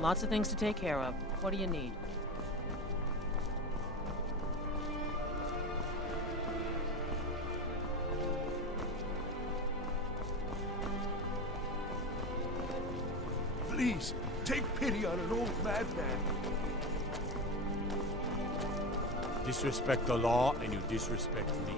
Lots of things to take care of. What do you need? Please, take pity on an old madman. Disrespect the law, and you disrespect me.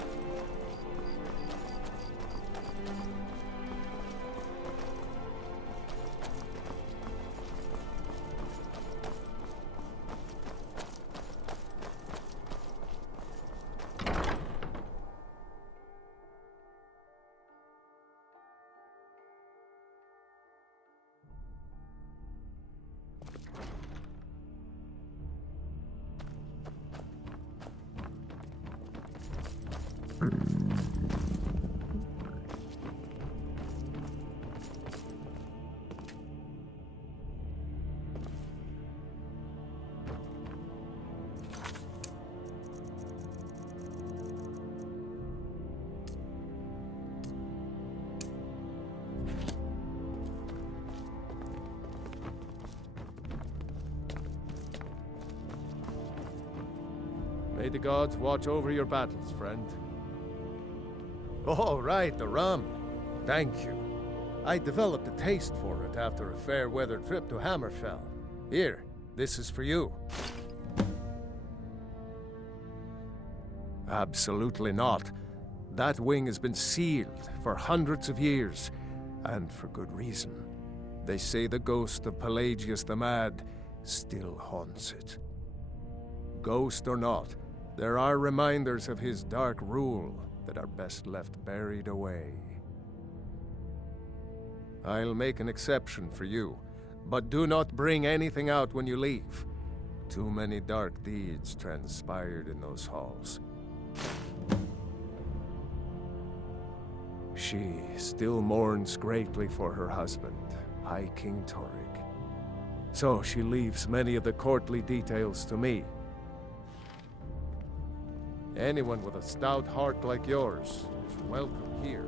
May the gods watch over your battles, friend. Oh, right, the rum. Thank you. I developed a taste for it after a fair-weather trip to Hammerfell. Here, this is for you. Absolutely not. That wing has been sealed for hundreds of years, and for good reason. They say the ghost of Pelagius the Mad still haunts it. Ghost or not, there are reminders of his dark rule that are best left buried away. I'll make an exception for you, but do not bring anything out when you leave. Too many dark deeds transpired in those halls. She still mourns greatly for her husband, High King Torrig. So she leaves many of the courtly details to me. Anyone with a stout heart like yours is welcome here.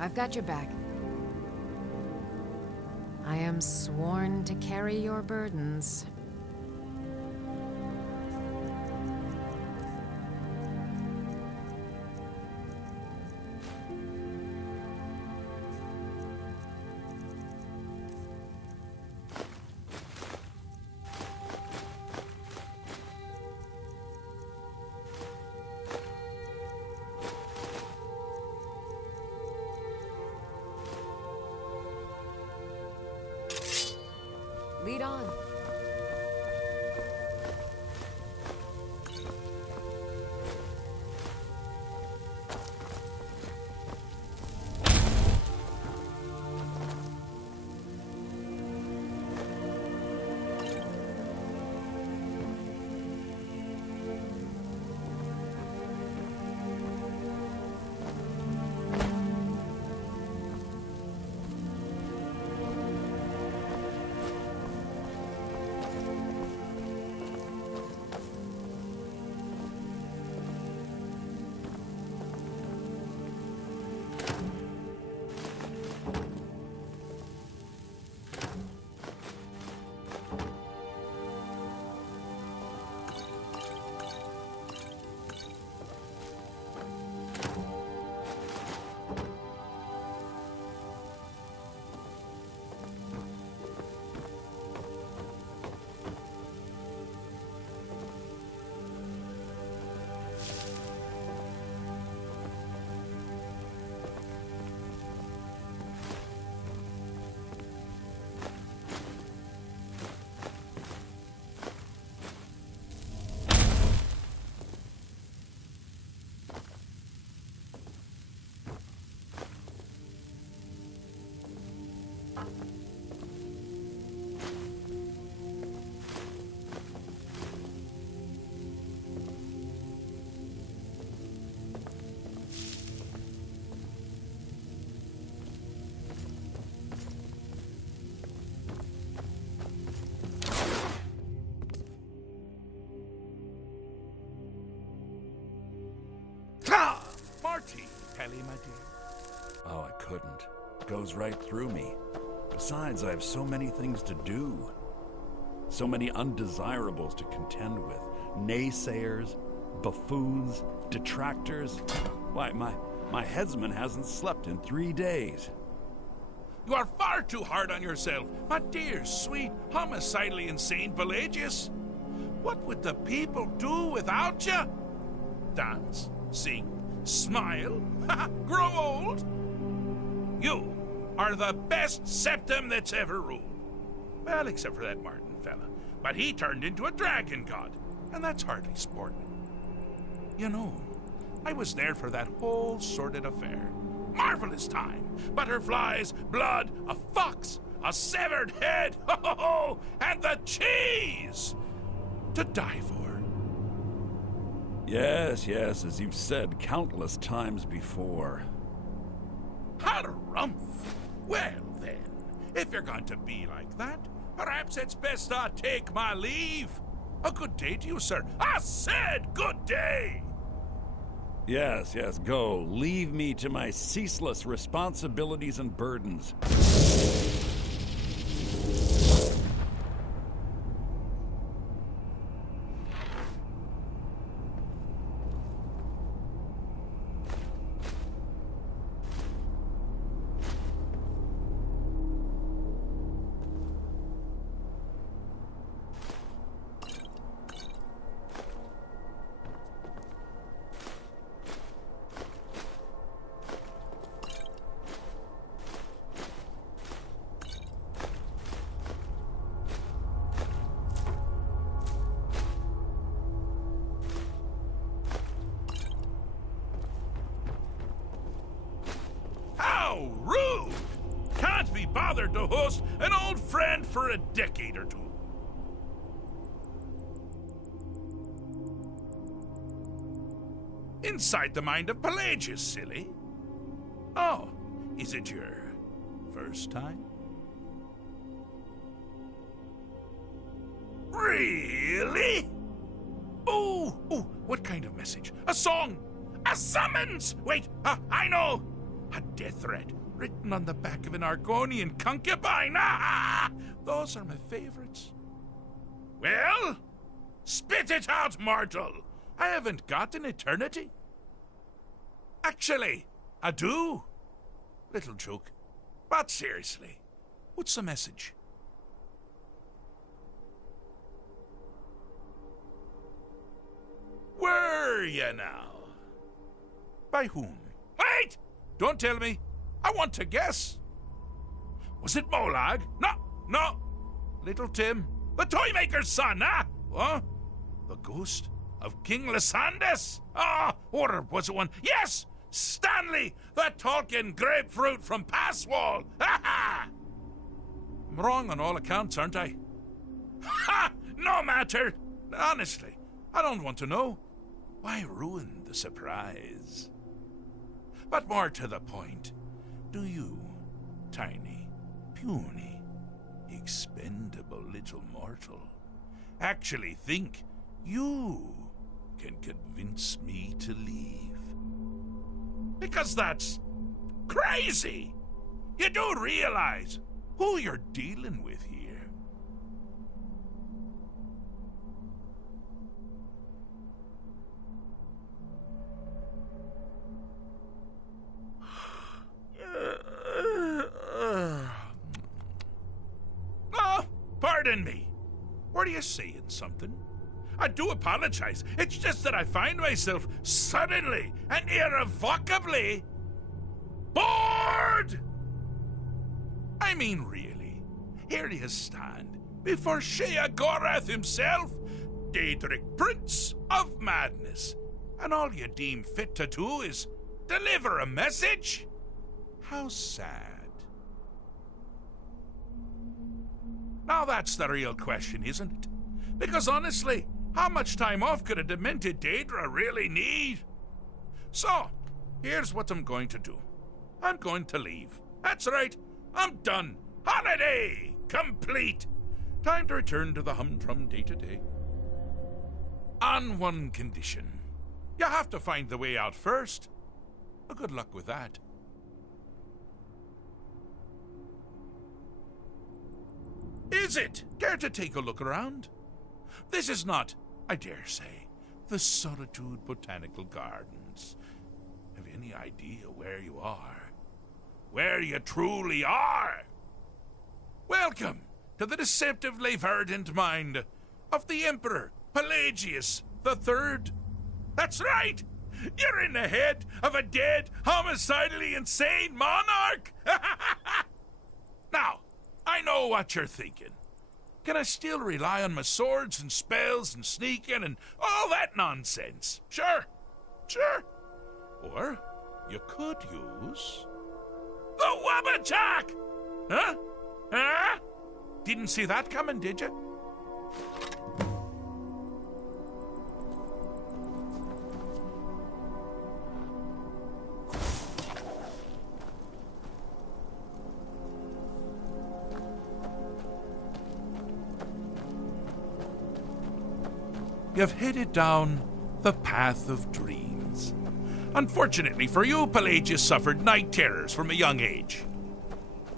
I've got your back. I am sworn to carry your burdens. Lead on. Marty, Kelly, my dear. Oh, I couldn't. It goes right through me. Besides, I have so many things to do. So many undesirables to contend with. Naysayers, buffoons, detractors. Why, my headsman hasn't slept in 3 days. You are far too hard on yourself, my dear, sweet, homicidally insane Pelagius. What would the people do without you? Dance, sing, smile, grow old? You are the best septum that's ever ruled. Well, except for that Martin fella. But he turned into a dragon god, and that's hardly sporting. You know, I was there for that whole sordid affair. Marvelous time. Butterflies, blood, a fox, a severed head, and the cheese to die for. Yes, as you've said countless times before. Harumph! Well then, if you're going to be like that, perhaps it's best I take my leave. A good day to you, sir. I said good day! Yes, go. Leave me to my ceaseless responsibilities and burdens. How rude! Can't be bothered to host an old friend for a decade or two. Inside the mind of Pelagius, silly. Oh, is it your first time? Really? Oh, what kind of message? A song? A summons! Wait, I know! A death threat written on the back of an Argonian concubine. Those are my favorites. Well, spit it out, mortal. I haven't got an eternity. Actually, I do. Little joke. But seriously, what's the message? Were you now? By whom? Wait! Don't tell me. I want to guess. Was it Molag? No. Little Tim? The Toymaker's son, huh? What? The ghost of King Lysandus? Ah, or was it one? Yes! Stanley, the talking grapefruit from Passwall! Ha ha! I'm wrong on all accounts, aren't I? Ha! No matter! Honestly, I don't want to know. Why ruin the surprise? But more to the point, do you, tiny, puny, expendable little mortal, actually think you can convince me to leave? Because that's crazy! You do realize who you're dealing with here. Oh, pardon me. Were you saying something? I do apologize. It's just that I find myself suddenly and irrevocably bored! I mean, really, here you stand before Sheogorath himself, Daedric Prince of Madness, and all you deem fit to do is deliver a message? How sad. Now that's the real question, isn't it? Because honestly, how much time off could a demented Daedra really need? So, here's what I'm going to do. I'm going to leave. That's right, I'm done. Holiday complete. Time to return to the humdrum day-to-day. On one condition. You have to find the way out first. Well, good luck with that. Is it? Care to take a look around? This is not, I dare say, the Solitude Botanical Gardens. Have you any idea where you are? Where you truly are? Welcome to the deceptively verdant mind of the Emperor Pelagius III. That's right! You're in the head of a dead, homicidally insane monarch! Now, I know what you're thinking. Can I still rely on my swords and spells and sneaking and all that nonsense? Sure. Or you could use the Wabbajack! Huh? Didn't see that coming, did you? You've headed down the path of dreams. Unfortunately for you, Pelagius suffered night terrors from a young age.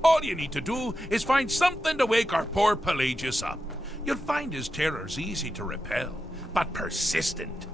All you need to do is find something to wake our poor Pelagius up. You'll find his terrors easy to repel, but persistent.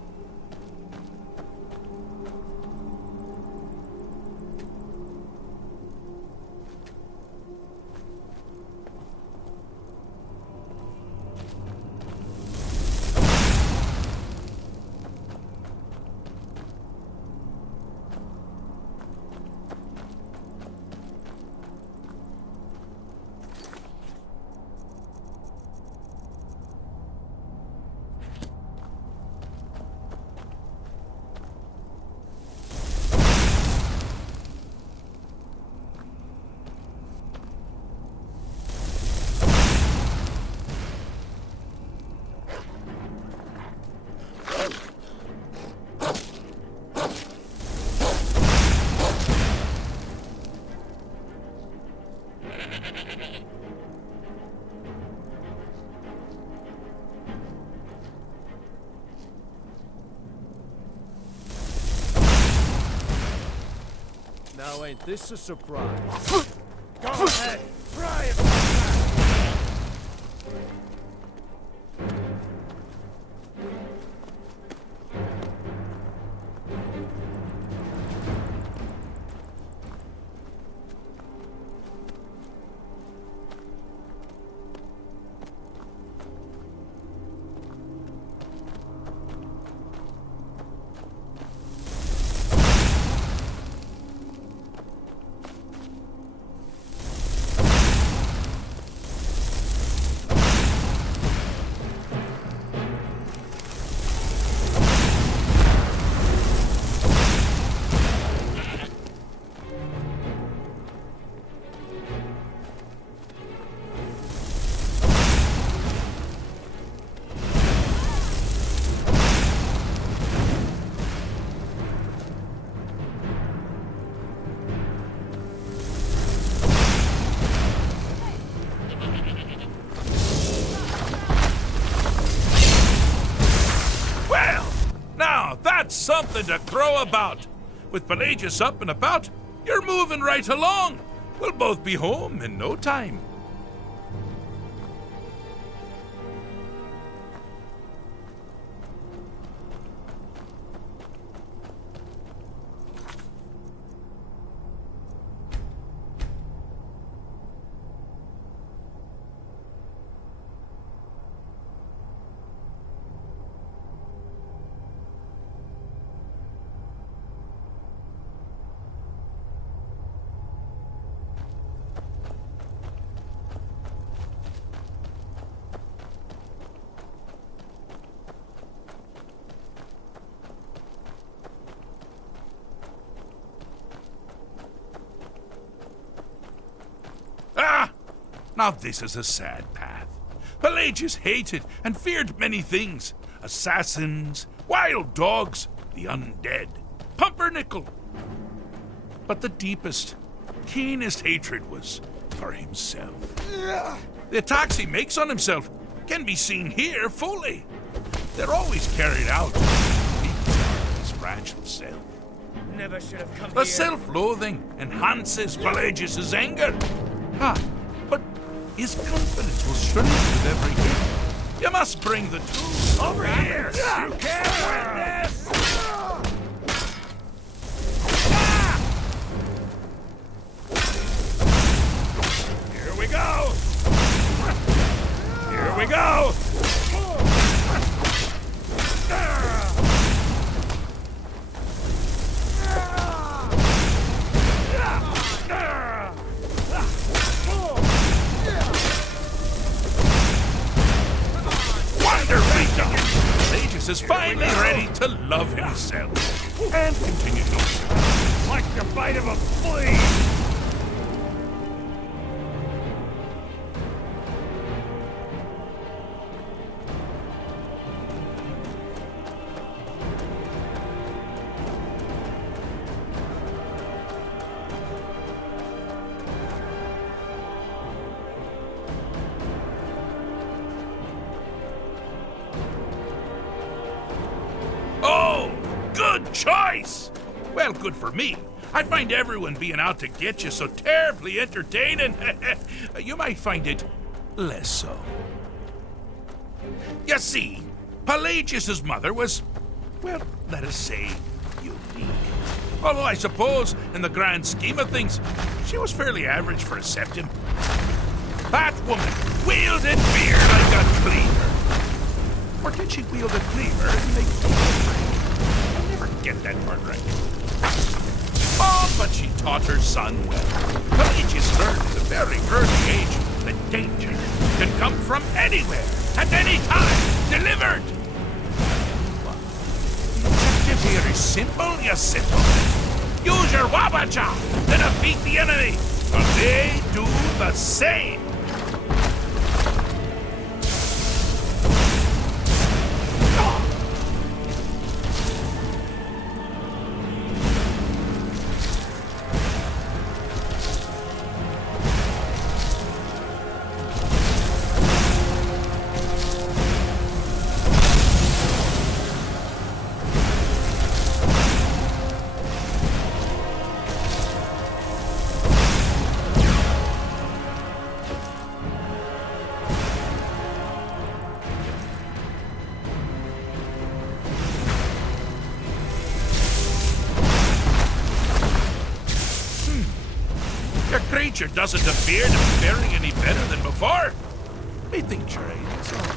Now ain't this a surprise? Go ahead, try it! something to crow about. With Pelagius up and about, you're moving right along. We'll both be home in no time. Now this is a sad path. Pelagius hated and feared many things. Assassins, wild dogs, the undead, pumpernickel. But the deepest, keenest hatred was for himself. The attacks he makes on himself can be seen here fully. They're always carried out deep inside his fragile self. Never should have come The here. self-loathing enhances Pelagius' anger. But his confidence will shrink with every hit. You must bring the tools Over here! You can't win this! Here we go! Here we go! Wonderfully done! Pelagius is finally ready to love himself and continue to Like the bite of a flea! Oh, good choice! Well, good for me. I find everyone being out to get you so terribly entertaining. You might find it less so. You see, Pelagius' mother was, well, let us say, unique. Although I suppose, in the grand scheme of things, she was fairly average for a septim. That woman wielded beer like a cleaver. Or did she wield a cleaver and make I never get that part right. Oh, but she taught her son well. Pelagius learned at a very early age that danger can come from anywhere, at any time, delivered. The objective here is simple, you simpleton. Use your wabacha to defeat the enemy, or they do the same. Your creature doesn't appear to be faring any better than before. Methinks your aid is on.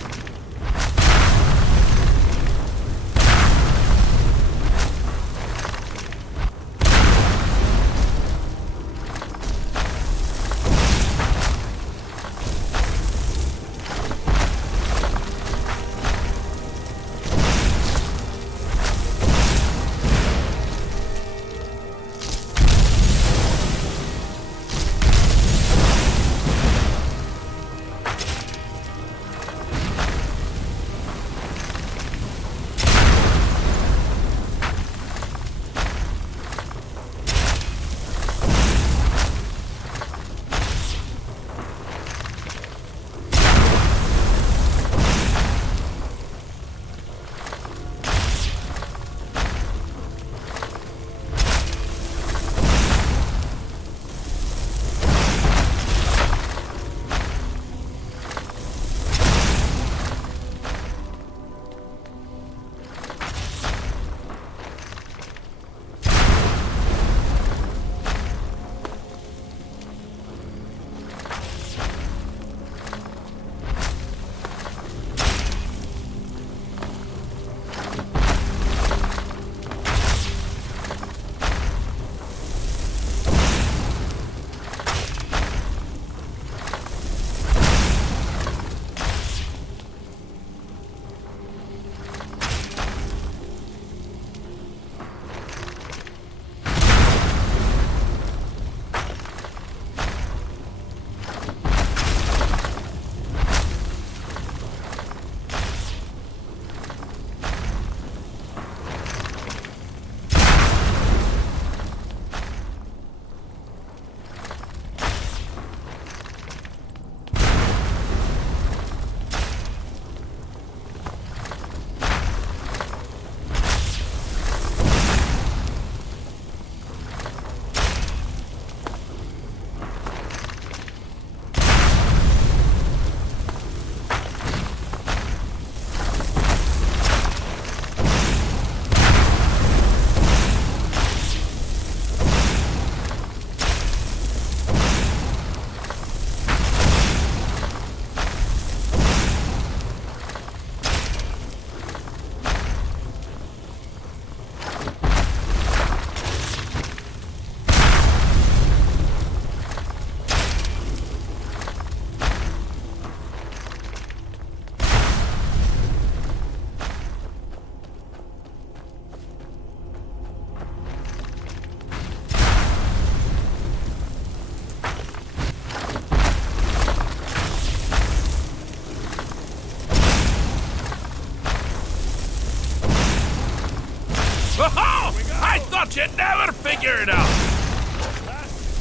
Thought you'd never figure it out.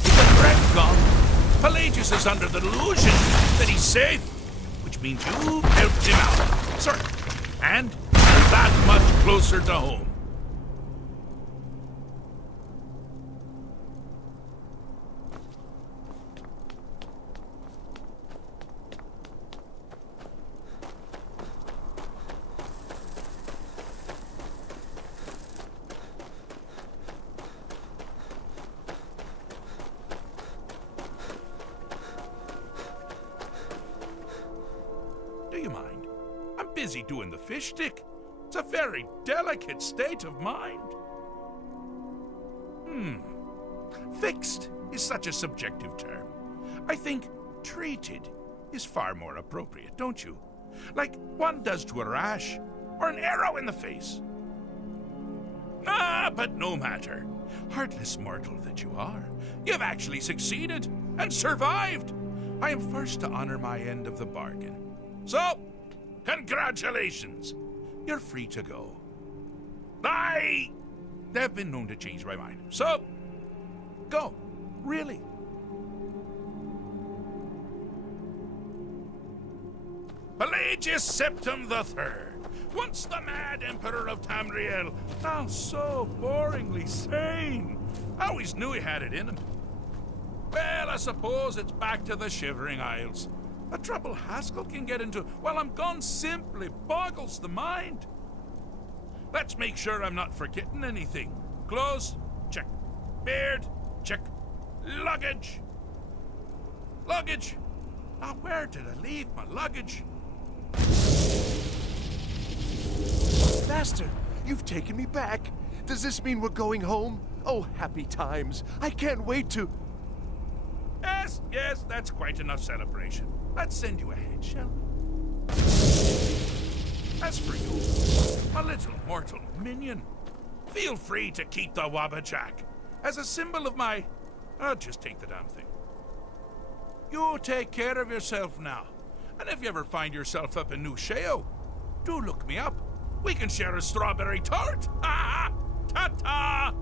With the threat gone, Pelagius is under the delusion that he's safe, which means you've helped him out. Sir, and that much closer to home. Busy doing the fish stick. It's a very delicate state of mind. Fixed is such a subjective term. I think treated is far more appropriate, don't you? Like one does to a rash or an arrow in the face. But no matter. Heartless mortal that you are, you've actually succeeded and survived. I am first to honor my end of the bargain. So, congratulations! You're free to go. They've been known to change my mind. So, go. Really. Pelagius Septim III, once the mad Emperor of Tamriel, now so boringly sane. I always knew he had it in him. Well, I suppose it's back to the Shivering Isles. The trouble Haskell can get into while I'm gone simply boggles the mind. Let's make sure I'm not forgetting anything. Clothes, check. Beard, check. Luggage. Luggage. Now, where did I leave my luggage? Master, you've taken me back. Does this mean we're going home? Oh, happy times. I can't wait to... Yes, that's quite enough celebration. Let's send you ahead, shall we? As for you, a little mortal minion, feel free to keep the Wabbajack as a symbol of my... just take the damn thing. You take care of yourself now. And if you ever find yourself up in New Sheo, do look me up. We can share a strawberry tart. Ta-ta!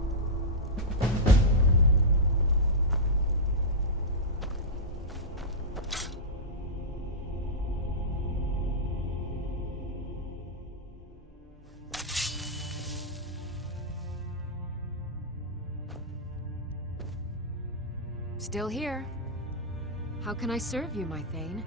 Still here. How can I serve you, my Thane?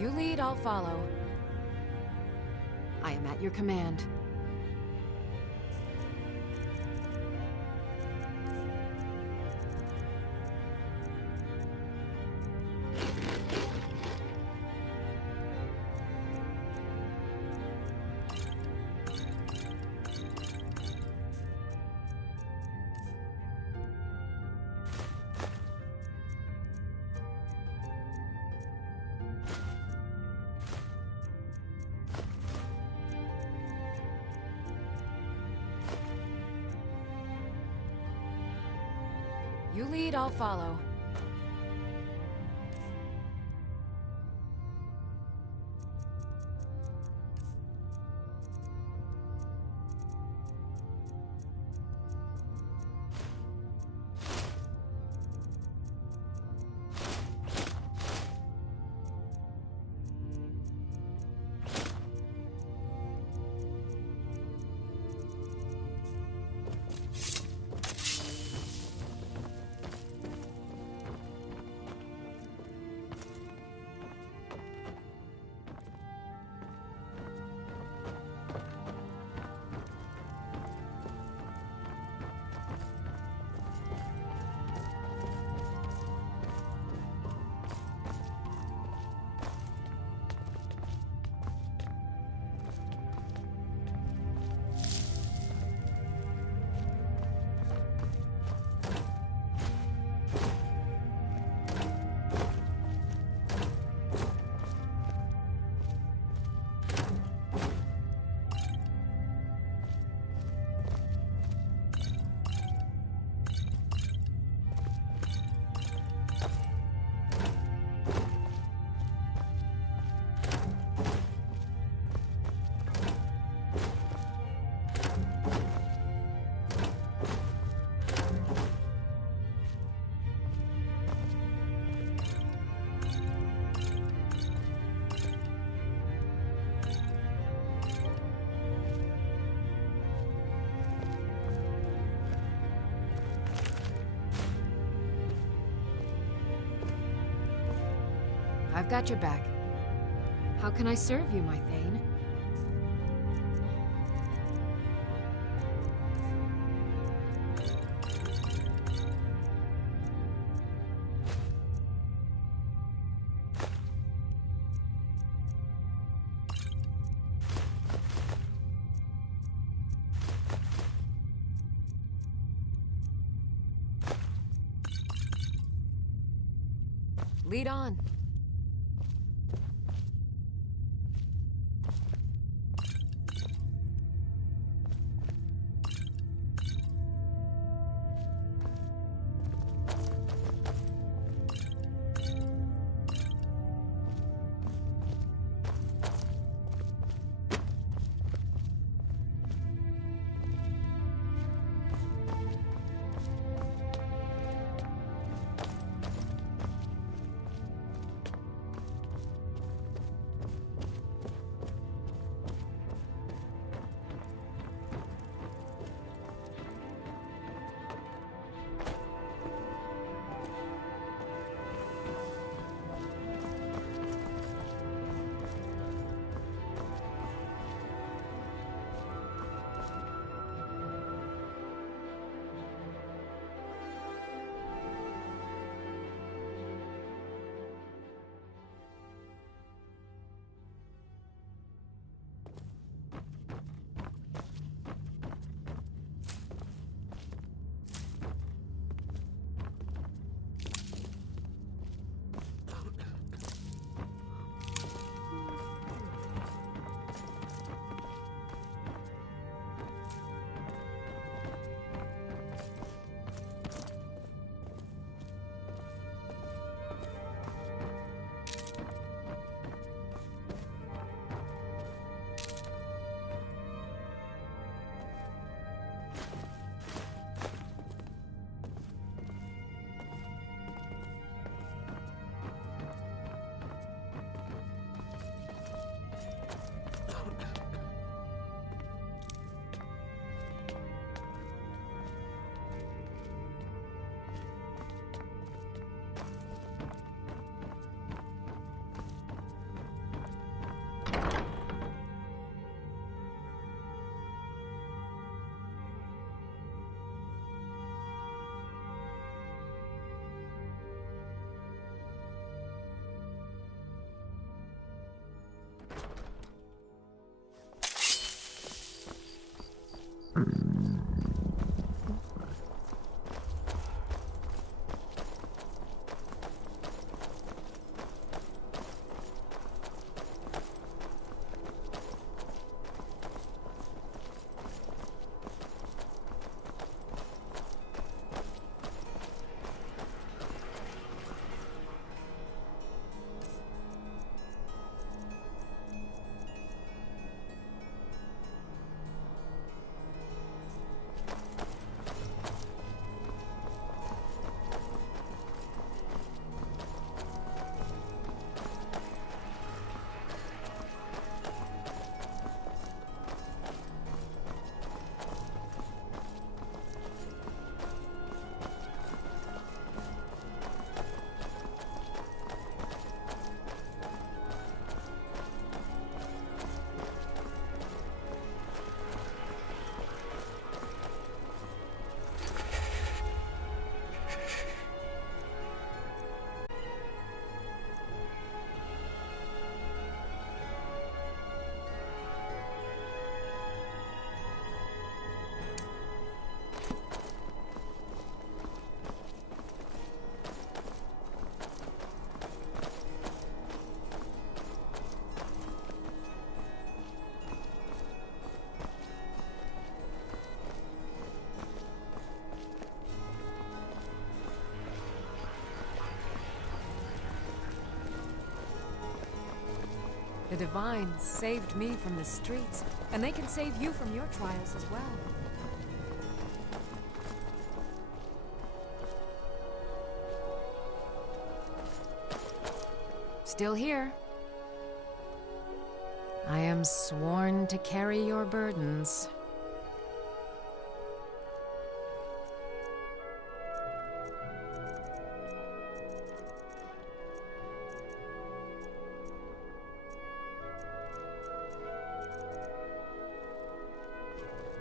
You lead, I'll follow. I am at your command. You lead, I'll follow. I've got your back. How can I serve you, my Thane? Lead on. The Divines saved me from the streets, and they can save you from your trials as well. Still here. I am sworn to carry your burdens.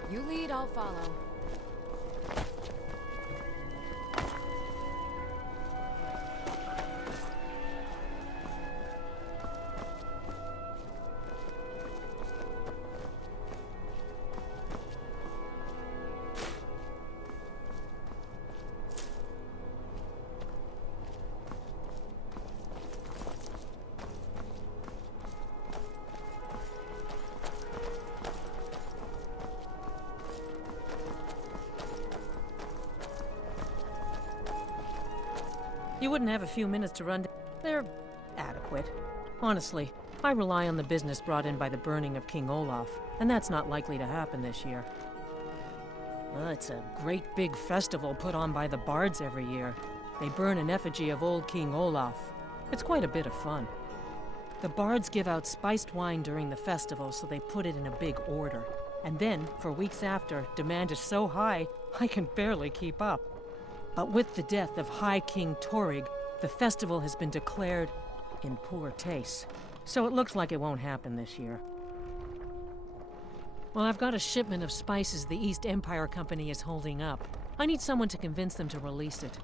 You lead, I'll follow. You wouldn't have a few minutes to run. They're adequate. Honestly, I rely on the business brought in by the burning of King Olaf, and that's not likely to happen this year. Well, it's a great big festival put on by the bards every year. They burn an effigy of old King Olaf. It's quite a bit of fun. The bards give out spiced wine during the festival, so they put it in a big order. And then, for weeks after, demand is so high, I can barely keep up. But with the death of High King Torrig, the festival has been declared in poor taste. So it looks like it won't happen this year. Well, I've got a shipment of spices the East Empire Company is holding up. I need someone to convince them to release it.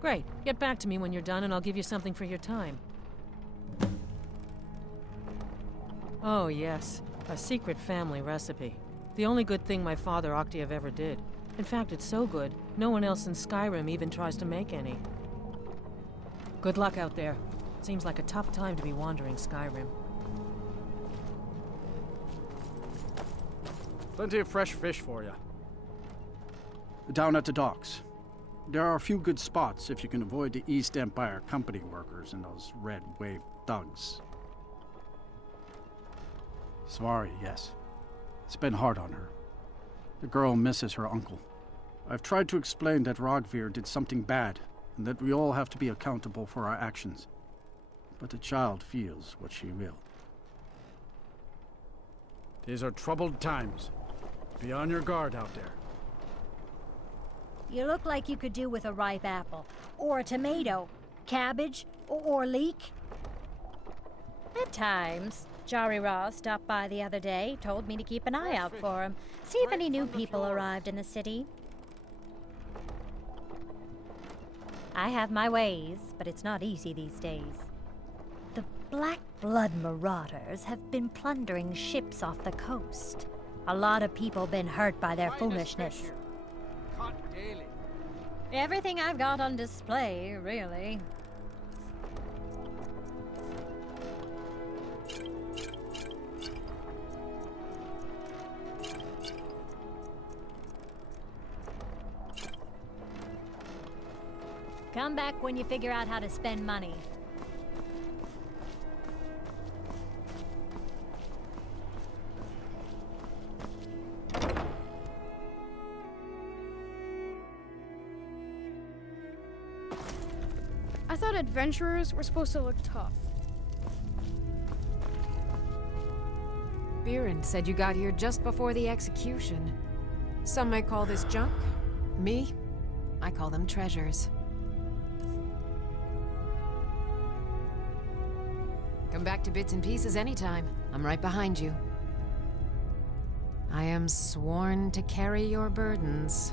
Great. Get back to me when you're done and I'll give you something for your time. Oh, yes. A secret family recipe. The only good thing my father Octave ever did. In fact, it's so good, no one else in Skyrim even tries to make any. Good luck out there. Seems like a tough time to be wandering Skyrim. Plenty of fresh fish for you. Down at the docks. There are a few good spots if you can avoid the East Empire Company workers and those red wave thugs. Svari, yes. It's been hard on her. The girl misses her uncle. I've tried to explain that Rogvir did something bad, and that we all have to be accountable for our actions. But the child feels what she will. These are troubled times. Be on your guard out there. You look like you could do with a ripe apple, or a tomato, cabbage, or leek. At times. Jari Ra stopped by the other day, told me to keep an eye out for him, see if any new people arrived in the city. I have my ways, but it's not easy these days. The Black Blood marauders have been plundering ships off the coast. A lot of people been hurt by their foolishness. Caught daily. Everything I've got on display, really. Come back when you figure out how to spend money. I thought adventurers were supposed to look tough. Biren said you got here just before the execution. Some might call this junk. Me, I call them treasures. Come back to bits and pieces anytime. I'm right behind you. I am sworn to carry your burdens.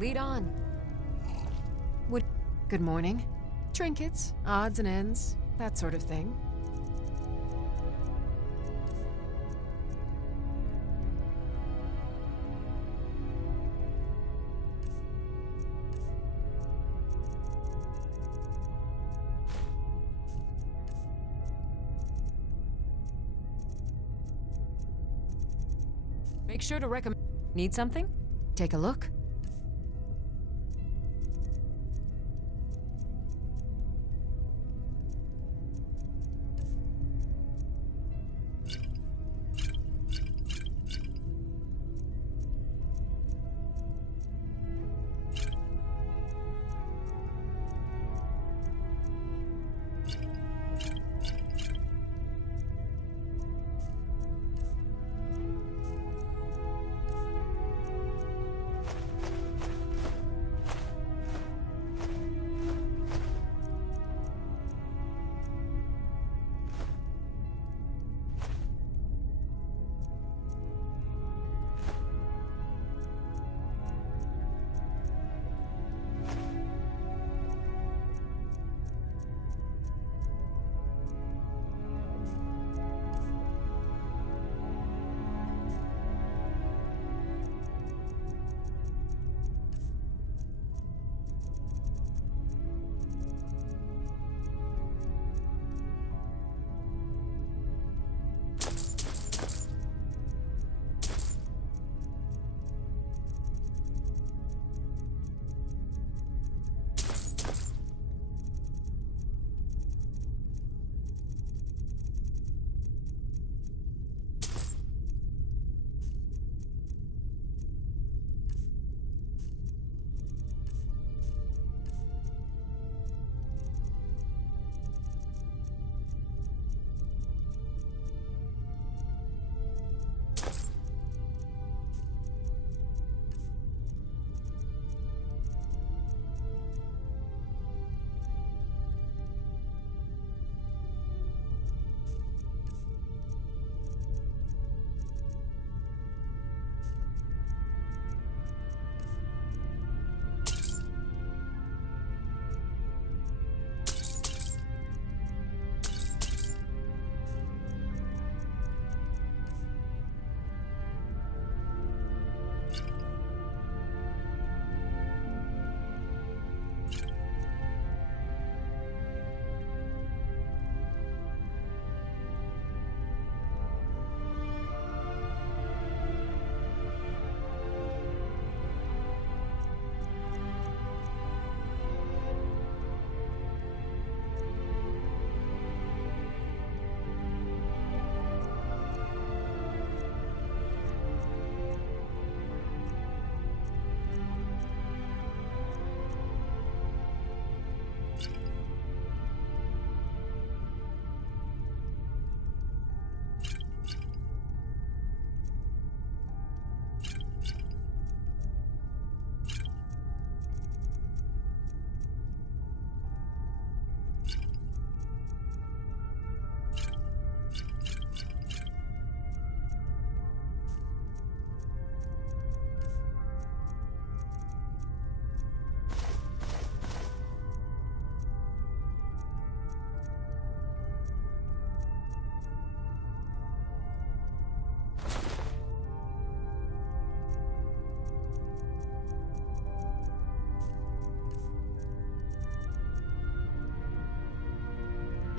Lead on. Good morning. Trinkets, odds and ends, that sort of thing. Make sure to recommend. Need something? Take a look.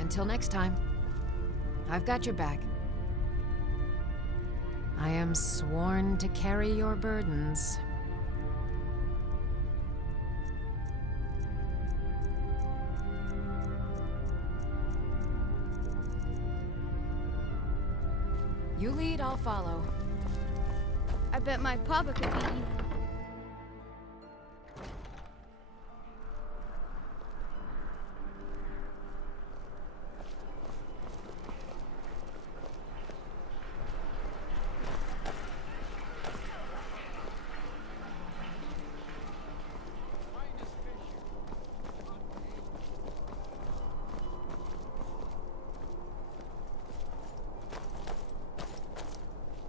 Until next time, I've got your back. I am sworn to carry your burdens. You lead, I'll follow. I bet my papa could beat you.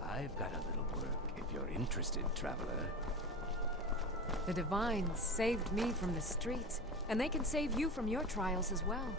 I've got a little work if you're interested, traveler. The Divines saved me from the streets, and they can save you from your trials as well.